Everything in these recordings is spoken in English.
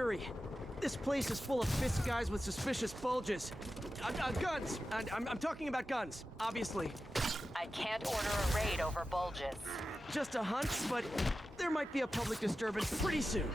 Yuri. This place is full of fist guys with suspicious bulges. Guns! I'm talking about guns, obviously. I can't order a raid over bulges. Just a hunch, but there might be a public disturbance pretty soon.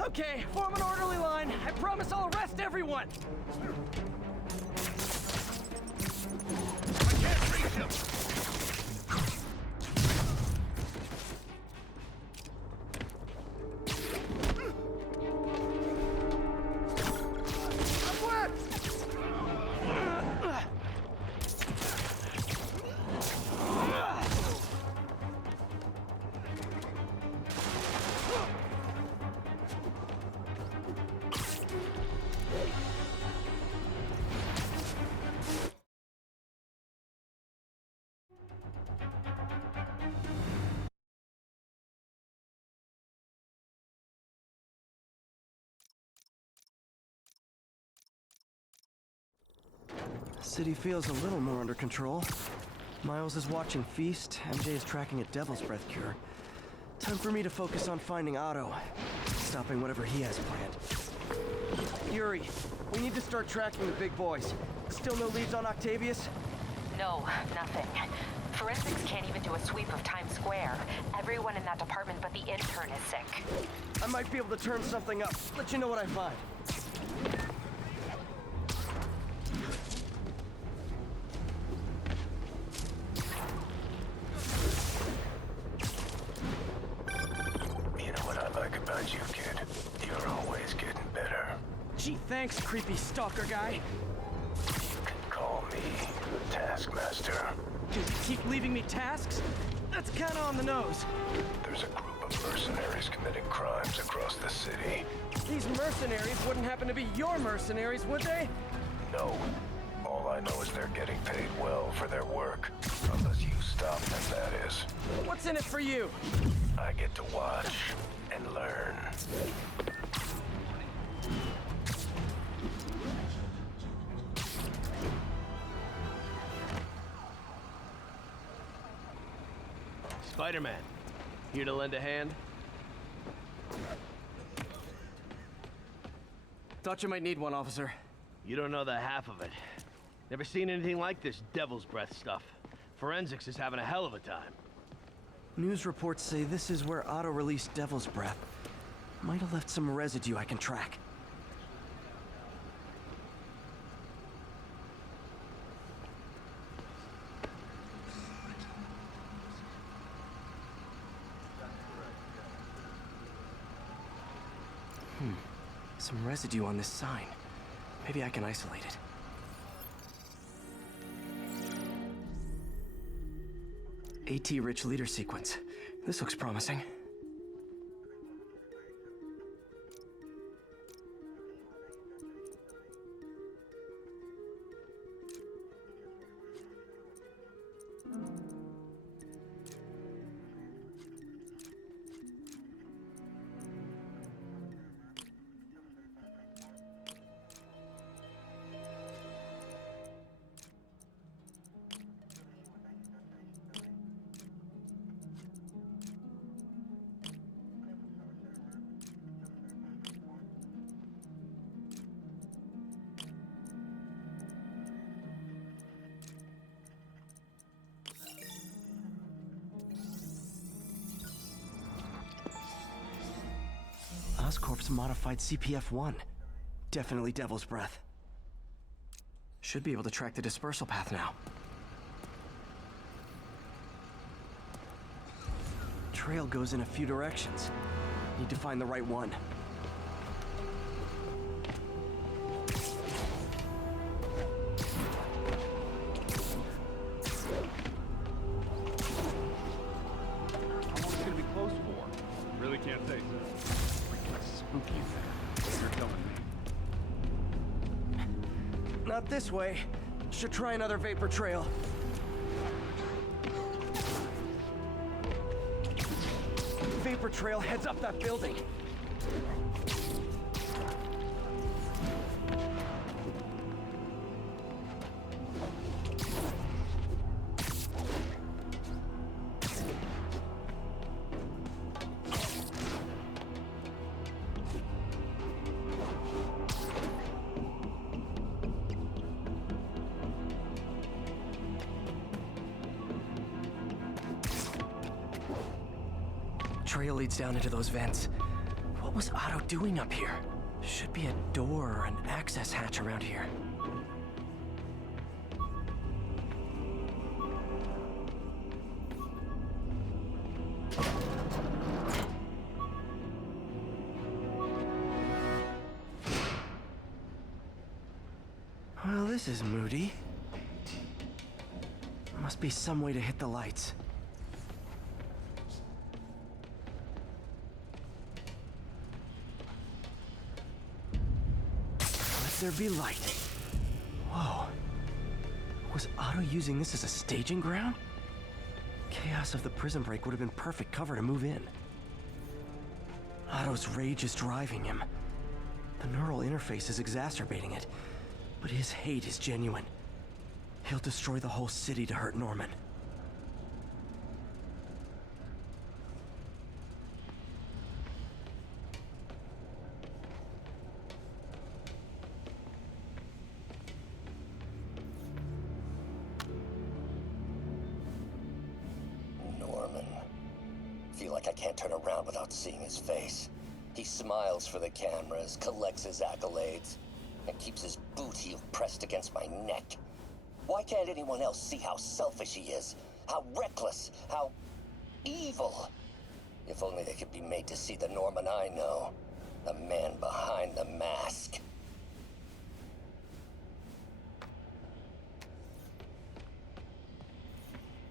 Okay, form an orderly line. I promise I'll arrest everyone. I can't reach him. City feels a little more under control. Miles is watching Feast, MJ is tracking a Devil's Breath cure. Time for me to focus on finding Otto, stopping whatever he has planned. Yuri, we need to start tracking the big boys. Still no leads on Octavius? No, nothing. Forensics can't even do a sweep of Times Square. Everyone in that department but the intern is sick. I might be able to turn something up. Let you know what I find. You, kid. You're always getting better. Gee, thanks, creepy stalker guy. You can call me Taskmaster. You keep leaving me tasks? That's kinda on the nose. There's a group of mercenaries committing crimes across the city. These mercenaries wouldn't happen to be your mercenaries, would they? No. All I know is they're getting paid well for their work. Unless you stop them, that is. What's in it for you? I get to watch and learn. Spider-Man, here to lend a hand? Thought you might need one, officer. You don't know the half of it. Never seen anything like this Devil's Breath stuff. Forensics is having a hell of a time. News reports say this is where Otto released Devil's Breath. Might have left some residue I can track. Some residue on this sign. Maybe I can isolate it. AT-rich leader sequence. This looks promising. Oscorp's modified CPF-1. Definitely Devil's Breath. Should be able to track the dispersal path now. Trail goes in a few directions. Need to find the right one. How long is it gonna be closed for? Really can't say, sir. Freaking spooky there. You're telling me. Not this way. Should try another vapor trail. Vapor trail heads up that building. Trail leads down into those vents. What was Otto doing up here? Should be a door or an access hatch around here. Well, this is moody. Must be some way to hit the lights. There be light. Whoa. Was Otto using this as a staging ground? Chaos of the prison break would have been perfect cover to move in. Otto's rage is driving him. The neural interface is exacerbating it, but his hate is genuine. He'll destroy the whole city to hurt Norman. Feel like I can't turn around without seeing his face. He smiles for the cameras, collects his accolades, and keeps his boot heel pressed against my neck. Why can't anyone else see how selfish he is? How reckless, how evil? If only they could be made to see the Norman I know. The man behind the mask.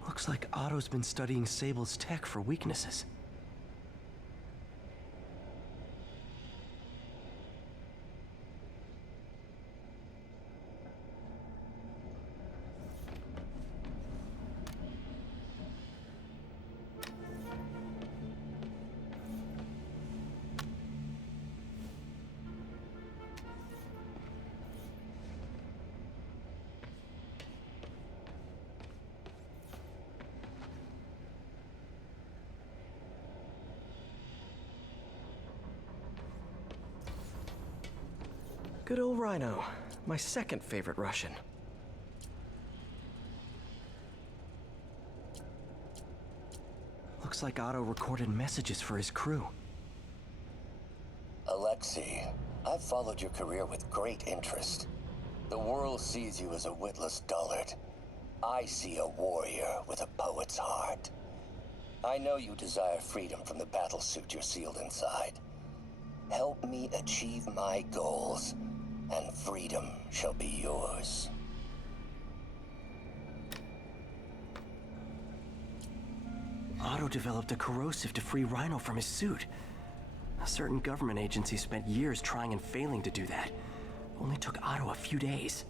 Looks like Otto's been studying Sable's tech for weaknesses. Good old Rhino, my second favorite Russian. Looks like Otto recorded messages for his crew. Alexei, I've followed your career with great interest. The world sees you as a witless dullard. I see a warrior with a poet's heart. I know you desire freedom from the battlesuit you're sealed inside. Help me achieve my goals, and freedom shall be yours. Otto developed a corrosive to free Rhino from his suit. A certain government agency spent years trying and failing to do that. Only took Otto a few days.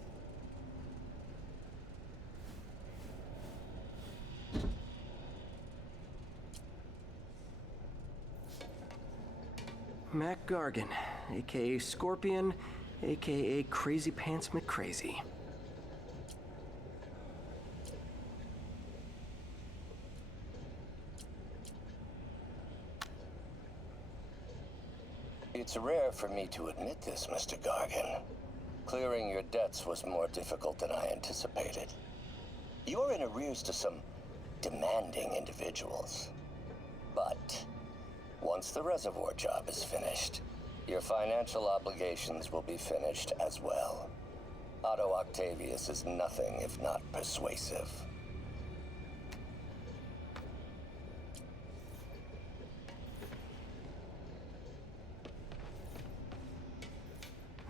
Mac Gargan, aka Scorpion, aka Crazy Pants McCrazy. It's rare for me to admit this, Mr. Gargan. Clearing your debts was more difficult than I anticipated. You're in arrears to some demanding individuals. But once the reservoir job is finished, Your financial obligations will be finished as well. Otto Octavius is nothing if not persuasive.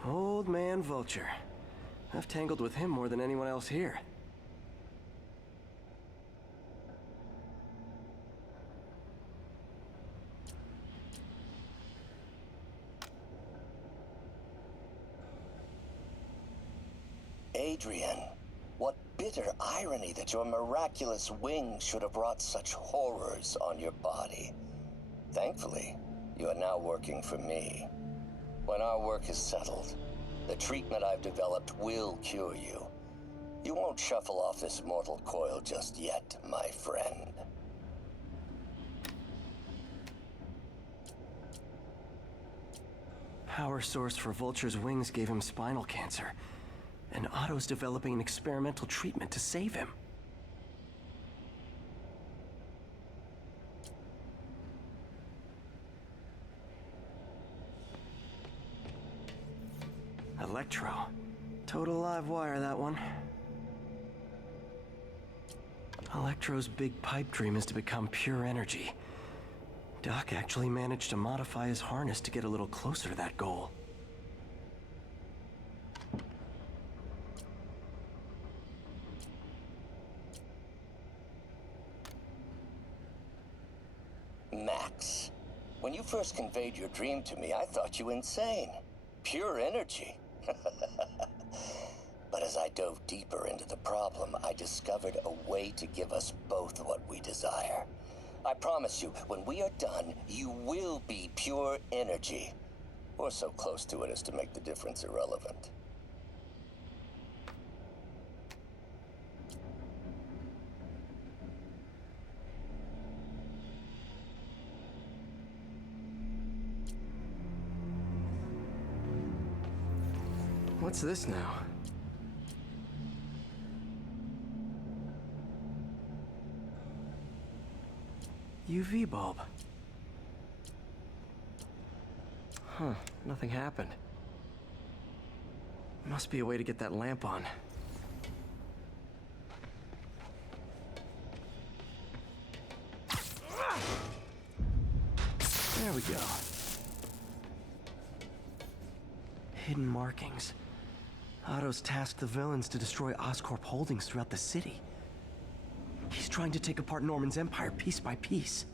Old man Vulture. I've tangled with him more than anyone else here. Adrian, what bitter irony that your miraculous wings should have brought such horrors on your body. Thankfully, you are now working for me. When our work is settled, the treatment I've developed will cure you. You won't shuffle off this mortal coil just yet, my friend. Power source for Vulture's wings gave him spinal cancer, and Otto's developing an experimental treatment to save him. Electro. Total live wire, that one. Electro's big pipe dream is to become pure energy. Doc actually managed to modify his harness to get a little closer to that goal. Max, when you first conveyed your dream to me, I thought you insane. Pure energy. But as I dove deeper into the problem, I discovered a way to give us both what we desire. I promise you, when we are done, you will be pure energy. Or so close to it as to make the difference irrelevant. What's this now? UV bulb. Huh, nothing happened. Must be a way to get that lamp on. There we go. Hidden markings. Otto's tasked the villains to destroy Oscorp holdings throughout the city. He's trying to take apart Norman's empire piece by piece.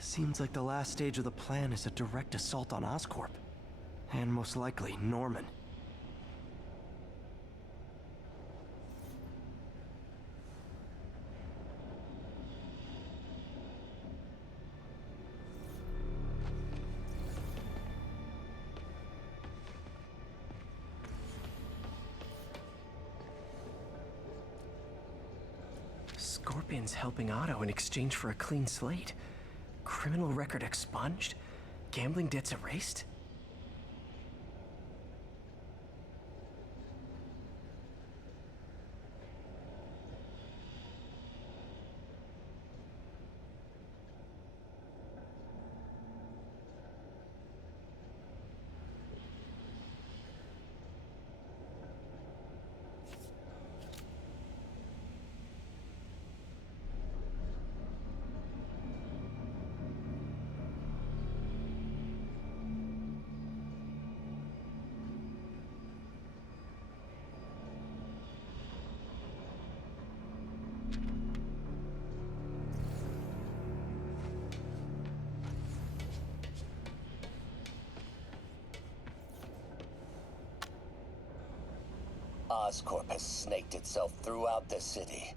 Seems like the last stage of the plan is a direct assault on Oscorp. And most likely, Norman. Scorpion's helping Otto in exchange for a clean slate. Criminal record expunged? Gambling debts erased? Oscorp has snaked itself throughout the city.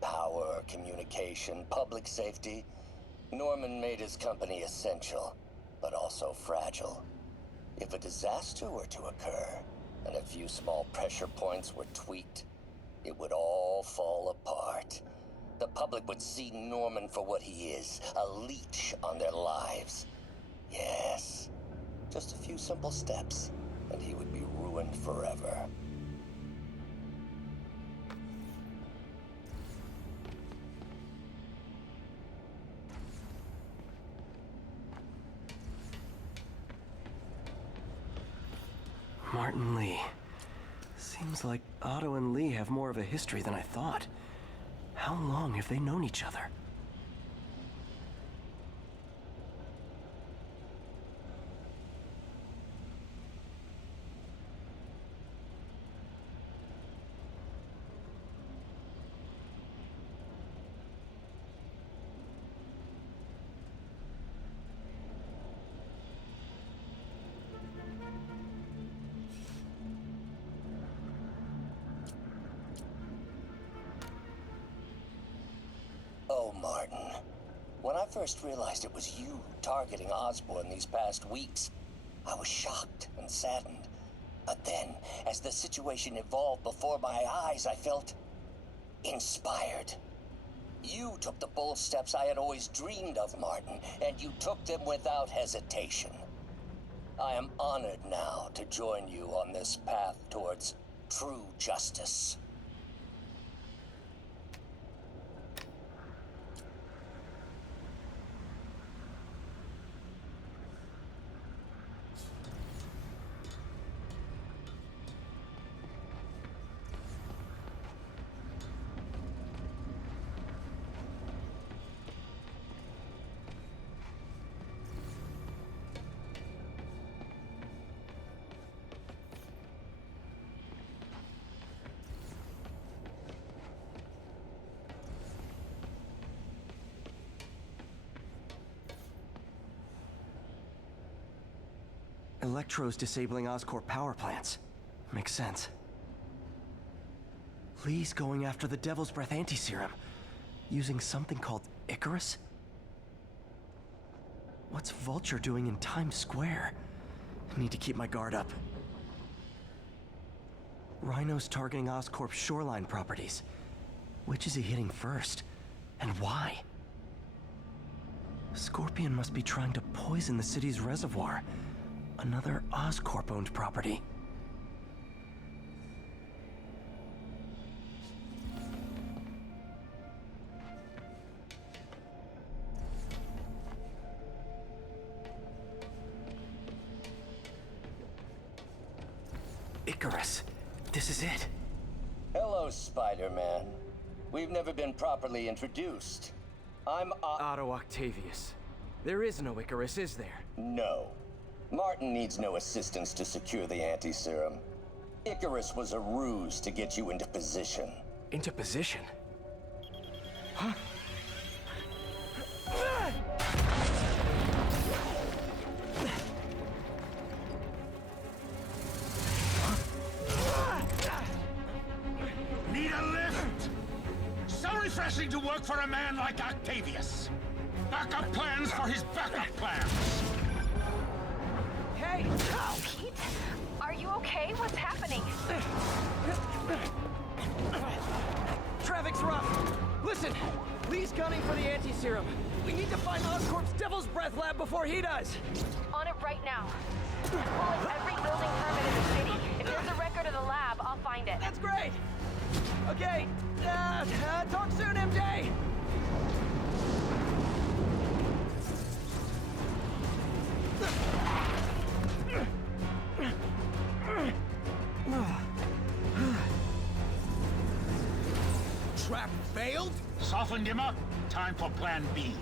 Power, communication, public safety. Norman made his company essential, but also fragile. If a disaster were to occur, and a few small pressure points were tweaked, it would all fall apart. The public would see Norman for what he is, a leech on their lives. Yes, just a few simple steps, and he would be ruined forever. Martin Lee. Seems like Otto and Lee have more of a history than I thought. How long have they known each other? Oh, Martin. When I first realized it was you targeting Osborn these past weeks, I was shocked and saddened. But then, as the situation evolved before my eyes, I felt inspired. You took the bold steps I had always dreamed of, Martin, and you took them without hesitation. I am honored now to join you on this path towards true justice. Electro's disabling Oscorp power plants. Makes sense. Lee's going after the Devil's Breath anti-serum, using something called Icarus? What's Vulture doing in Times Square? I need to keep my guard up. Rhino's targeting Oscorp's shoreline properties. Which is he hitting first? And why? Scorpion must be trying to poison the city's reservoir. Another Oscorp-owned property. Icarus. This is it. Hello, Spider-Man. We've never been properly introduced. I'm Otto Octavius. There is no Icarus, is there? No. Martin needs no assistance to secure the anti-serum. Icarus was a ruse to get you into position. Into position? Huh? Need a lift? So refreshing to work for a man like Octavius. Backup plans for his backup plans. Hey! Pete? Are you okay? What's happening? Traffic's rough. Listen, Lee's gunning for the anti-serum. We need to find Oscorp's Devil's Breath lab before he does. On it right now. Pulling every building permit in the city. If there's a record of the lab, I'll find it. That's great. Okay, talk soon, MJ. Trap failed? Softened him up. Time for plan B.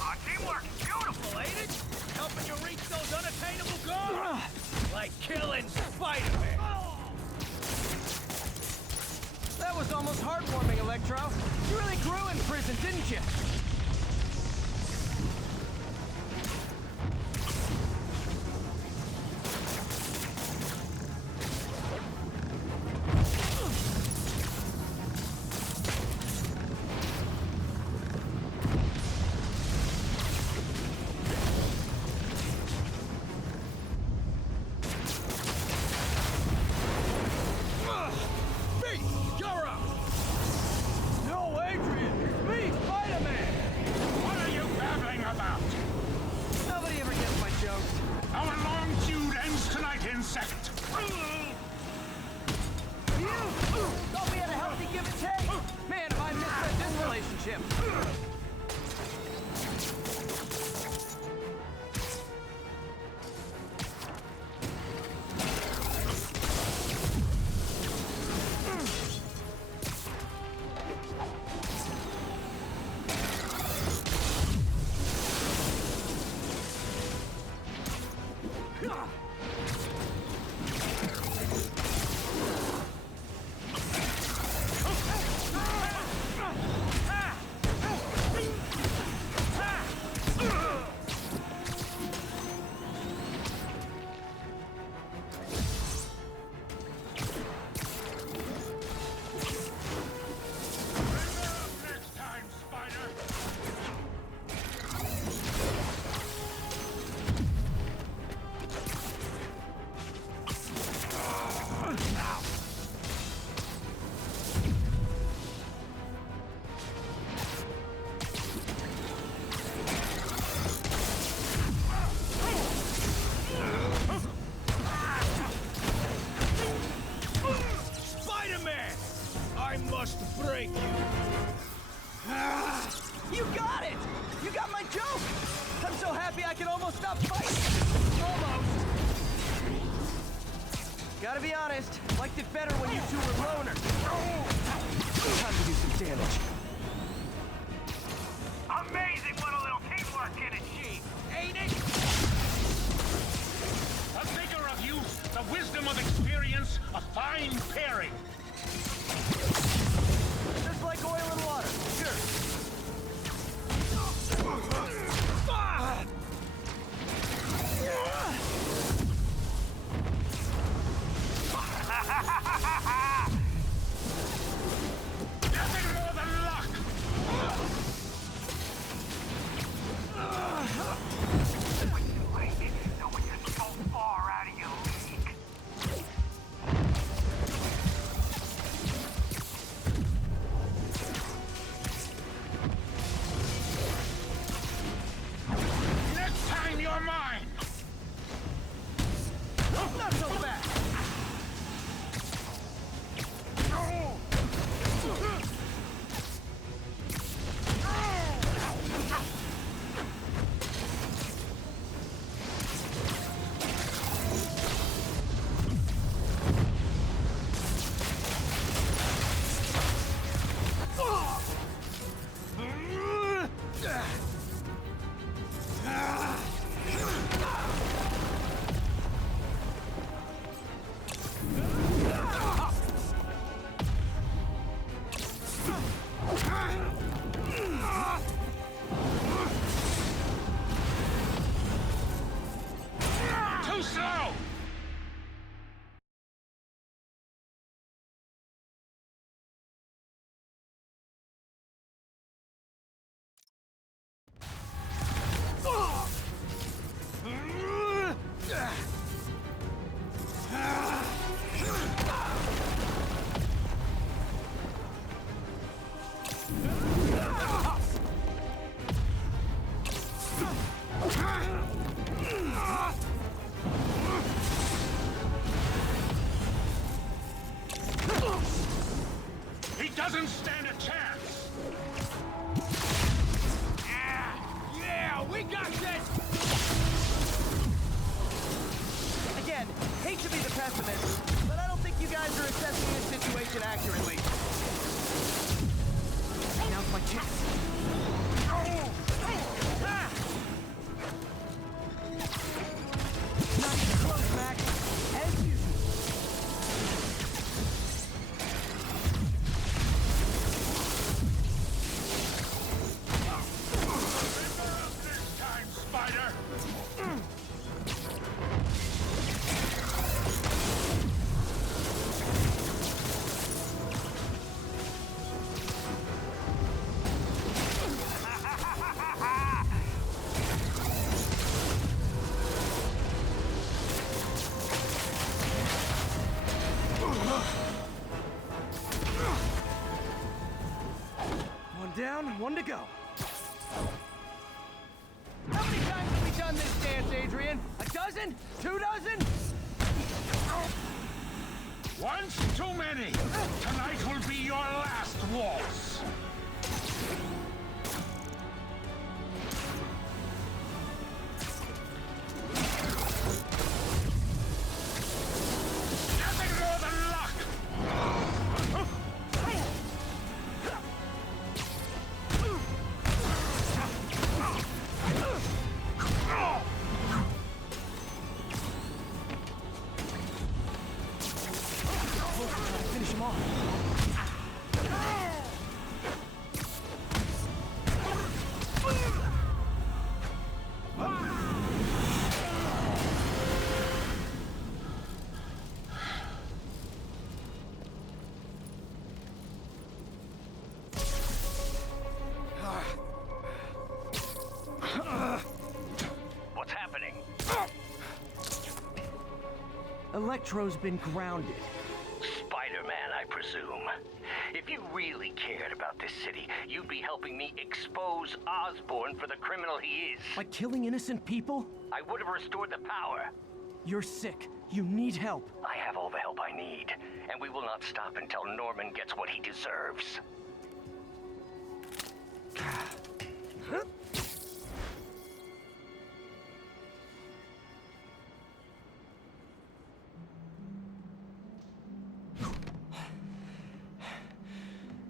Our teamwork is beautiful, ain't it? Helping you reach those unattainable goals. Like killing Spider-Man. That was almost heartwarming, Electro. You really grew in prison, didn't you? ship. Next time, Spider! Spider-Man! I must break you. You got it! You got my joke! I'm so happy I can almost stop fighting! Almost! Gotta be honest, liked it better when you two were loners. Time to do some damage. Amazing what a little teamwork can achieve, ain't it? A figure of youth, the wisdom of experience, a fine pairing. Just like oil and water, sure. Nothing more than luck. Knowing you're so far out of your league. Next time you're mine. Not so fast! Too slow. He doesn't stand a chance. Yeah, we got this! Again, hate to be the pessimist, but I don't think you guys are assessing this situation accurately. Now's my chance. Not even close, Max. As usual. Next time, Spider. One down, one to go. How many times have we done this dance, Adrian? A dozen? 2 dozen? Once too many. Tonight will be your last waltz. Electro's been grounded. Spider-Man, I presume. If you really cared about this city, you'd be helping me expose Osborn for the criminal he is. By killing innocent people? I would have restored the power. You're sick. You need help. I have all the help I need, and we will not stop until Norman gets what he deserves.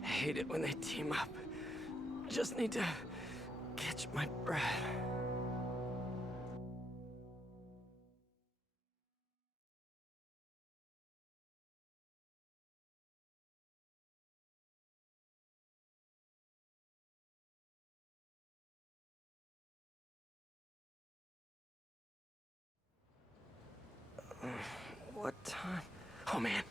I hate it when they team up. Just need to catch my breath. What time? Oh, man.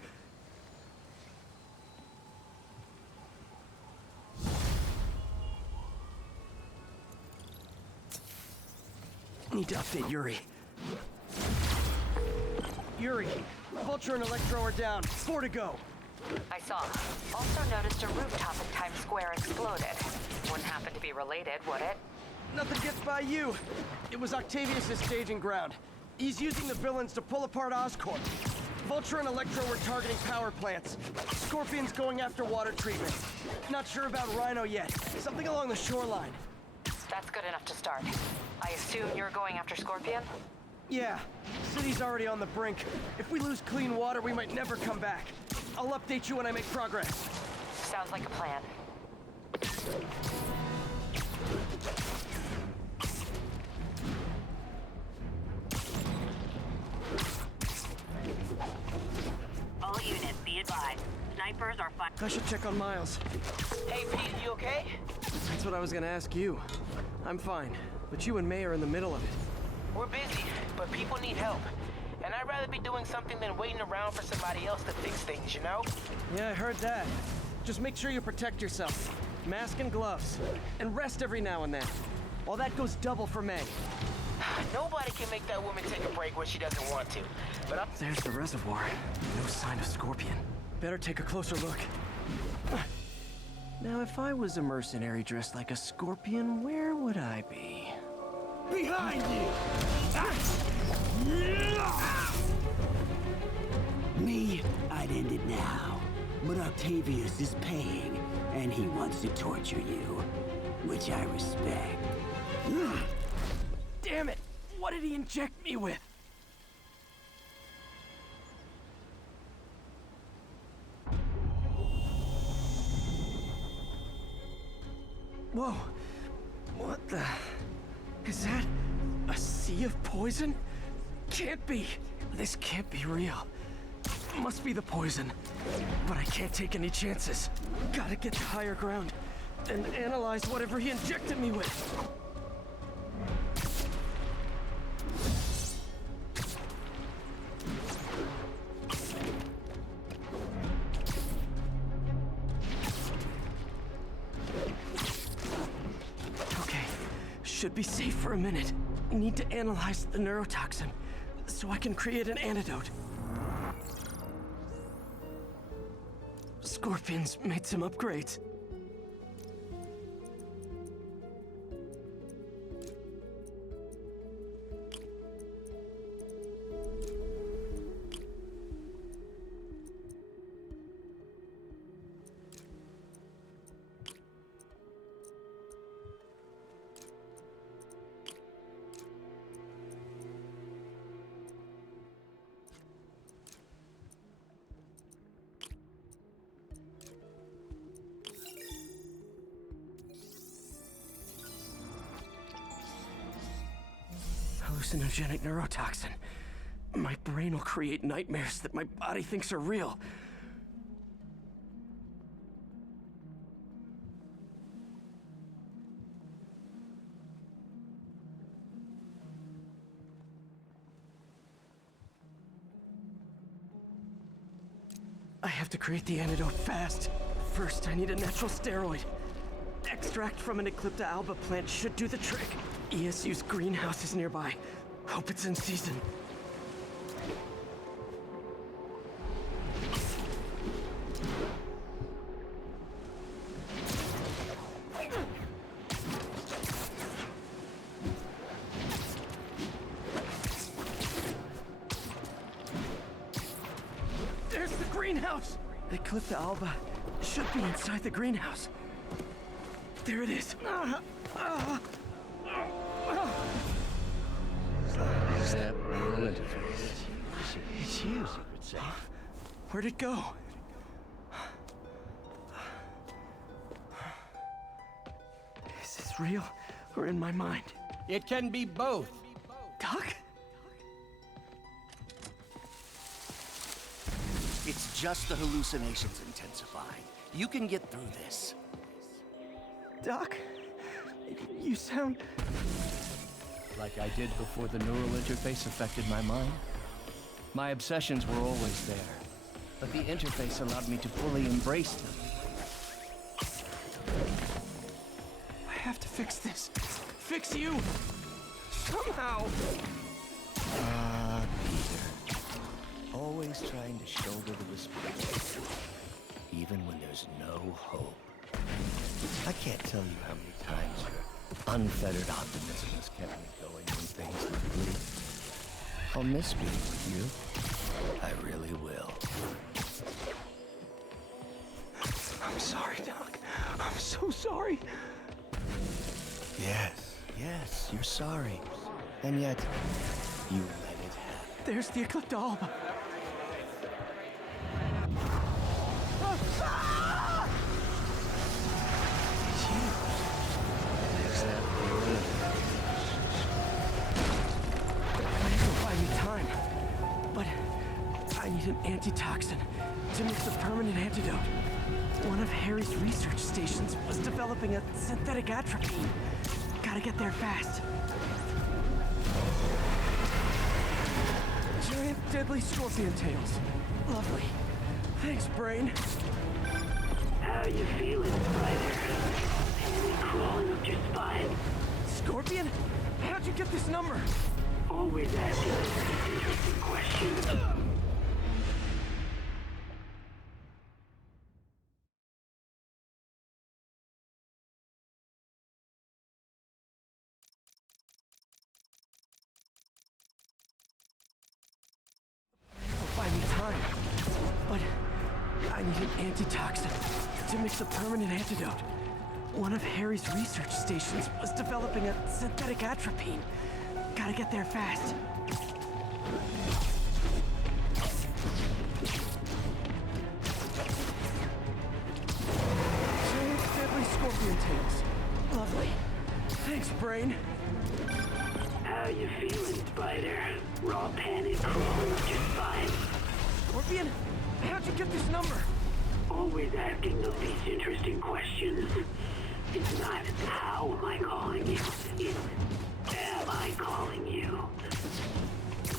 Need to update Yuri. Yuri, Vulture and Electro are down. 4 to go. I saw. Also noticed a rooftop in Times Square exploded. Wouldn't happen to be related, would it? Nothing gets by you. It was Octavius' staging ground. He's using the villains to pull apart Oscorp. Vulture and Electro were targeting power plants. Scorpion's going after water treatment. Not sure about Rhino yet. Something along the shoreline. That's good enough to start. I assume you're going after Scorpion? Yeah, city's already on the brink. If we lose clean water, we might never come back. I'll update you when I make progress. Sounds like a plan. All units, be advised. Snipers are fine. I should check on Miles. Hey, Pete, you okay? That's what I was gonna ask you. I'm fine, but you and May are in the middle of it. We're busy, but people need help. And I'd rather be doing something than waiting around for somebody else to fix things, you know? Yeah, I heard that. Just make sure you protect yourself. Mask and gloves. And rest every now and then. Well, that goes double for May. Nobody can make that woman take a break when she doesn't want to. But I'm... There's the reservoir. No sign of Scorpion. Better take a closer look. Now, if I was a mercenary dressed like a scorpion, where would I be? Behind you! Me, I'd end it now. But Octavius is paying, and he wants to torture you, which I respect. Damn it! What did he inject me with? Whoa! What the... Is that a sea of poison? Can't be. This can't be real. Must be the poison. But I can't take any chances. Gotta get to higher ground and analyze whatever he injected me with. Okay, should be safe for a minute. Need to analyze the neurotoxin so I can create an antidote. Scorpion's made some upgrades. Hallucinogenic neurotoxin. My brain will create nightmares that my body thinks are real. I have to create the antidote fast. First, I need a natural steroid. Extract from an Eclipta alba plant should do the trick. ESU's greenhouse is nearby. Hope it's in season. greenhouse! The Eclipse Alba should be inside the greenhouse. There it is. That neural interface. It's you, Secret Safe. Where'd it go? Is this real or in my mind? It can be both. Doc? It's just the hallucinations intensifying. You can get through this. Doc? You sound... Like I did before the neural interface affected my mind. My obsessions were always there, but the interface allowed me to fully embrace them. I have to fix this. Fix you! Somehow! Peter. Always trying to shoulder the responsibility, even when there's no hope. I can't tell you how many times your unfettered optimism has kept me going when things look bleak. I'll miss being with you. I really will. I'm sorry, Doc. I'm so sorry. Yes, you're sorry. And yet, you let it happen. There's the Eclipse Alba. I need an antitoxin to mix a permanent antidote. One of Harry's research stations was developing a synthetic atropine. Gotta get there fast. Giant deadly scorpion tails. Lovely. Thanks, Brain. How you feeling, Spider? Panic crawling up your spine? Scorpion? How'd you get this number? Always asking these interesting questions. Buy me time, but I need an antitoxin to mix a permanent antidote. One of Harry's research stations was developing a synthetic atropine. Gotta get there fast. Giant deadly scorpion tails. Lovely. Thanks, Brain. How you feeling, Spider? Raw panic crawling up your spine? Scorpion? How'd you get this number? Always asking the least interesting questions. It's not how am I calling you, it's am I calling you?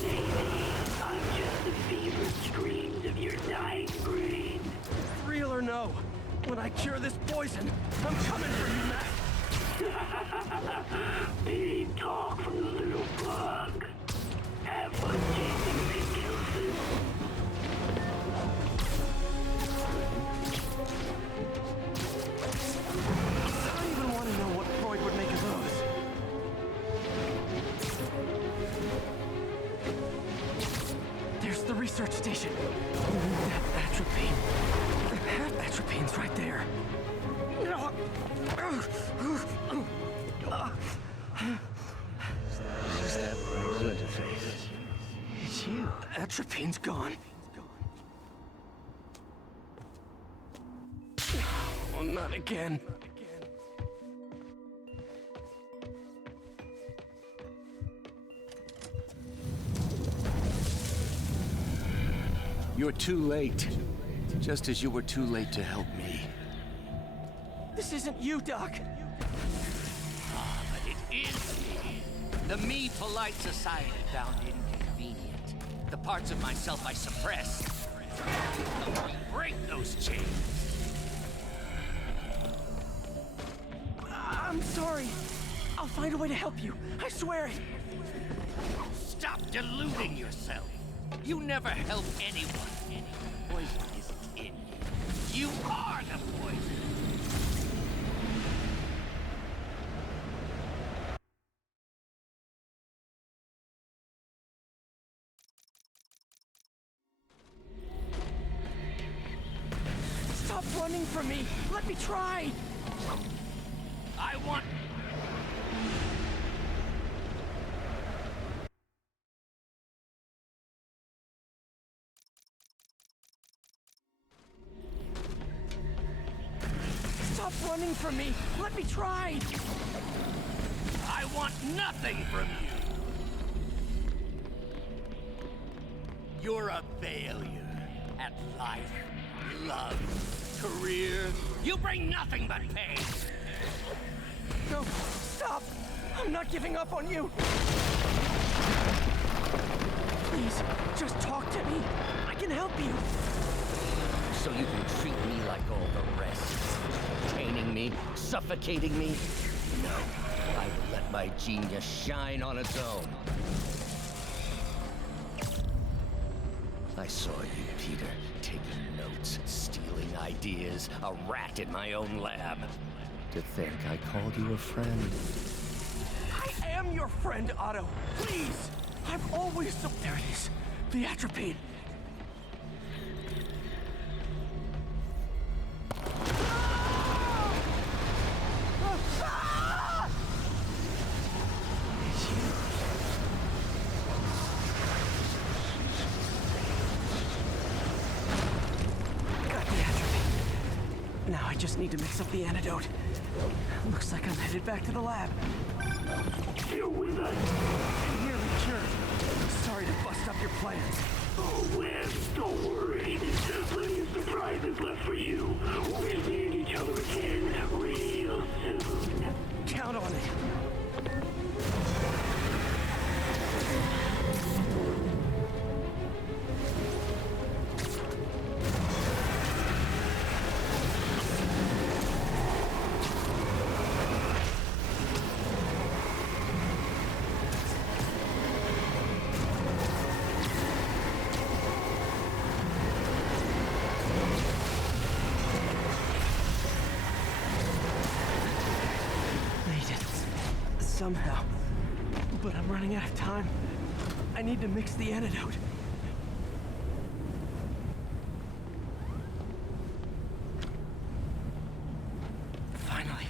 Maybe I'm just the fevered screams of your dying brain. Real or no, when I cure this poison, I'm coming for you, Matt. Big talk from the little bug. Have fun chasing the Gilson. I don't even want to know what Freud would make of those. There's the research station. That atropine. That atropine's right there. That neural interface. It's you. Atropine's gone. Oh, not again. You're too late. Just as you were too late to help me. This isn't you, Doc. But it is me. The me polite society found inconvenient. The parts of myself I suppressed. Break those chains. I'm sorry. I'll find a way to help you. I swear it. Stop deluding yourself. You never help anyone. Poison isn't in you. You are the poison. Stop running from me! Let me try! I want... Stop running from me! Let me try! I want nothing from you! You're a failure at life, love, career. You bring nothing but pain! No, stop! I'm not giving up on you! Please, just talk to me. I can help you. So you can treat me like all the rest. Chaining me, suffocating me. No, I will let my genius shine on its own. I saw you, Peter, taking notes, stealing ideas, a rat in my own lab. To think I called you a friend. I am your friend, Otto. Please! I've always... There it is. The atropine. Got the atropine. Now I just need to mix up the antidote. Looks like I'm headed back to the lab. You're with us. Nearly cured. Sorry to bust up your plans. Oh, Wes, don't worry. Plenty of surprises left for you. We'll be seeing each other again real soon. Count on it. Somehow. But I'm running out of time. I need to mix the antidote. Finally.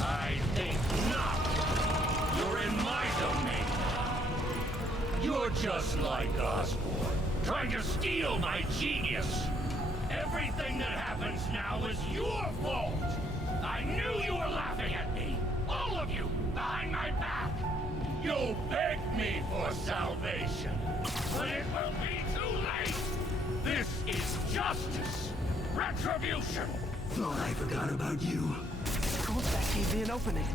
I think not. You're in my domain now. You're just like Osborn, trying to steal my genius. Everything that happens now is your fault! I knew you were laughing at me! All of you! Behind my back! You begged me for salvation! But it will be too late! This is justice! Retribution! Thought I forgot about you. Cool, that gave me an opening.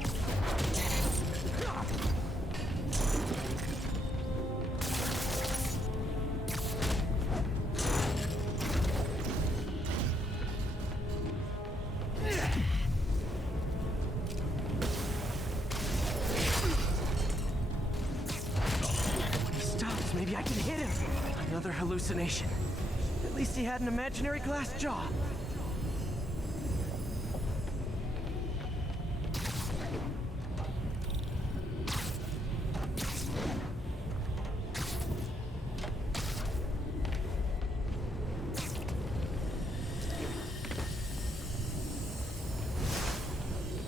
Maybe I can hit him. Another hallucination. At least he had an imaginary glass jaw.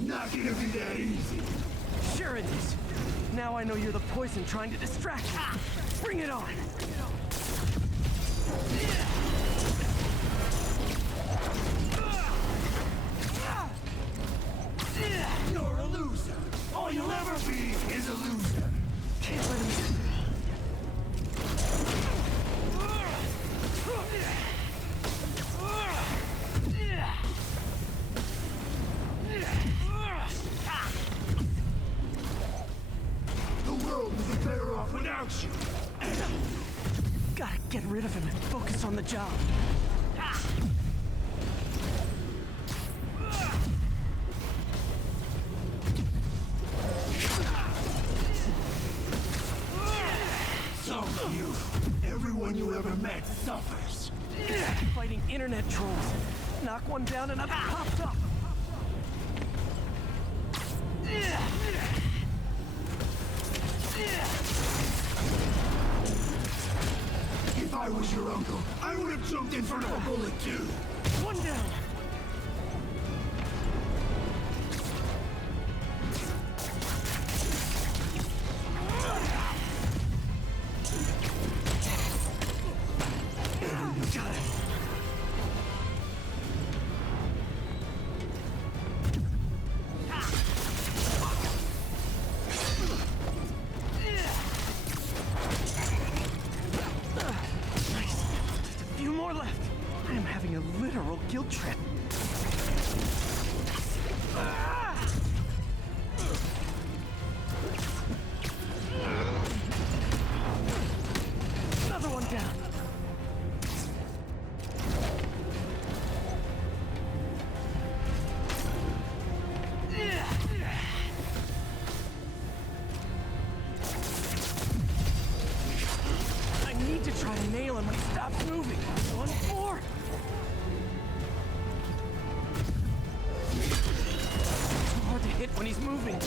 Not gonna be that easy. Sure it is. Now I know you're the poison trying to distract me. Bring it on! You're a loser. All you'll ever be is a loser. Can't let him... The world would be better off without you. Gotta get rid of him and focus on the job. So you, everyone you ever met suffers. Fighting internet trolls. Knock one down, another pops up. was your uncle, I would have jumped in front of a bullet too. One down. Got it. Nice. Just a few more left. I am having a literal guilt trip. Another one down. I need to try to nail him when he stops moving. One more. Too hard to hit when he's moving.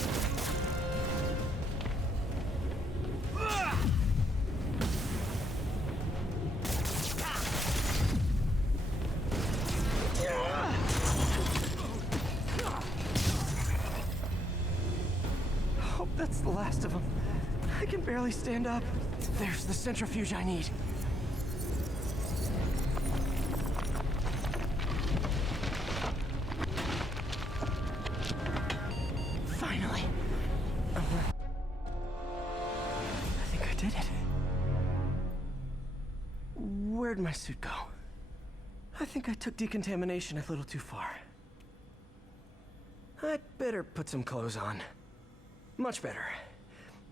Hope that's the last of them. I can barely stand up. There's the centrifuge I need. Finally. I think I did it. Where'd my suit go? I think I took decontamination a little too far. I'd better put some clothes on. Much better.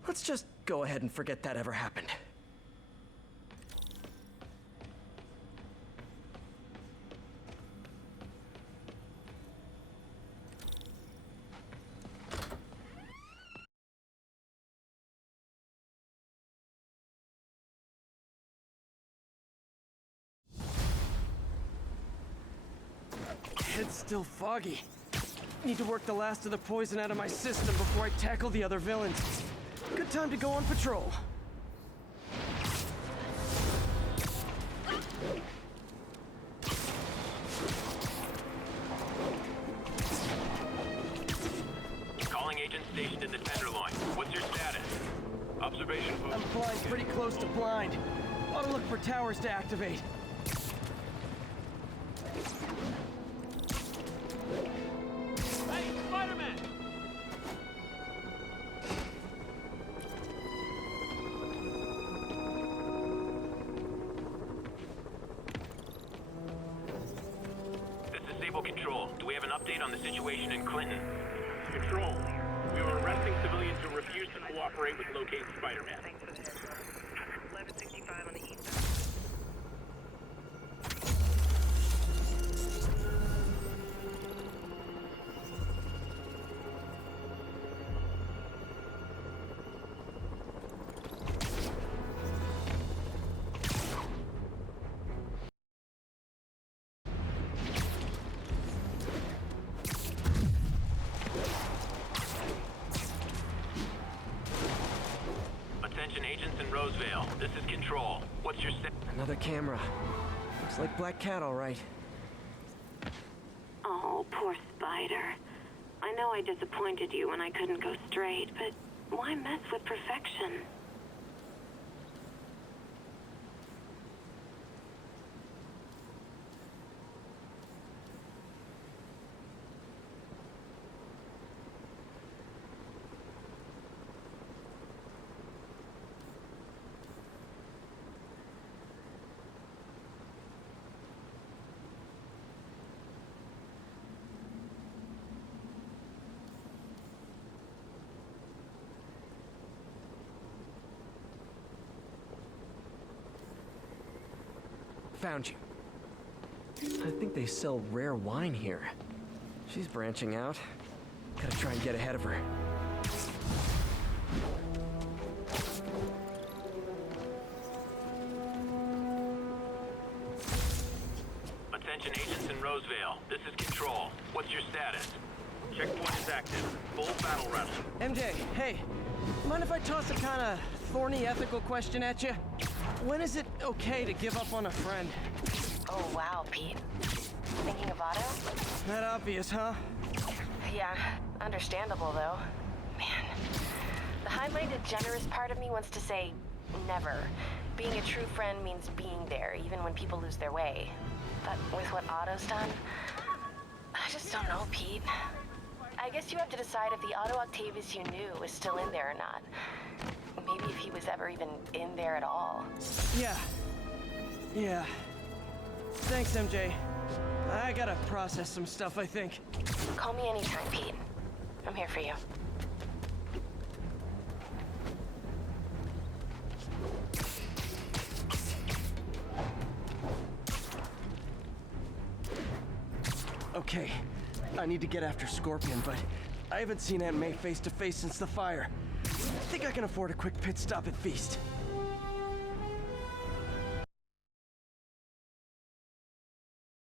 Let's just go ahead and forget that ever happened. Head's still foggy. Need to work the last of the poison out of my system before I tackle the other villains. Good time to go on patrol. Calling agent stationed in the Tenderloin. What's your status? Observation post. I'm flying pretty close to blind. Ought to look for towers to activate. Hey, Spider-Man! This is Sable Control. Do we have an update on the situation in Clinton? Control. We are arresting civilians who refuse to cooperate with locating Spider-Man. 1165 on the east. Attention agents in Roseville. This is Control. What's your Another camera. Looks like Black Cat, all right. Oh, poor Spider. I know I disappointed you when I couldn't go straight, but why mess with perfection? Found you. I think they sell rare wine here. She's branching out. Gotta try and get ahead of her. Attention agents in Roseville. This is Control. What's your status? Checkpoint is active. Full battle rush. MJ, hey. Mind if I toss a kinda thorny ethical question at you? when is it okay to give up on a friend? Oh, wow, Pete. Thinking of Otto? That obvious, huh? Yeah, understandable, though. Man, the high-minded, generous part of me wants to say never. Being a true friend means being there, even when people lose their way. But with what Otto's done, I just don't know, Pete. I guess you have to decide if the Otto Octavius you knew is still in there or not. Maybe if he was ever even in there at all. Yeah. Thanks, MJ. I gotta process some stuff, I think. Call me anytime, Pete. I'm here for you. Okay, I need to get after Scorpion, but I haven't seen Aunt May face to face since the fire. I think I can afford a quick pit stop at Feast.